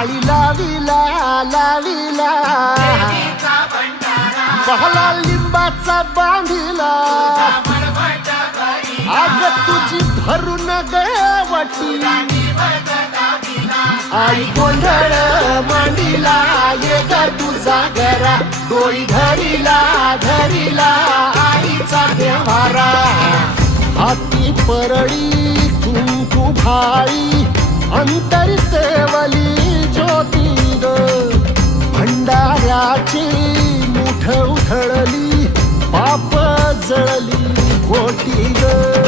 माळी लाविला लाविला बहला लिंबाचा बांधिला आग तुझी भरून गवटी आई गोंधळ मांडीला ये ग तुझा घरा डोई धरीला धरीला आईचा देवारा हाती परळी कुंकू भाळी अंतरी केवली ज्योती ग भंडाऱ्याची मुठ उधळली पाप जळली गोटी ग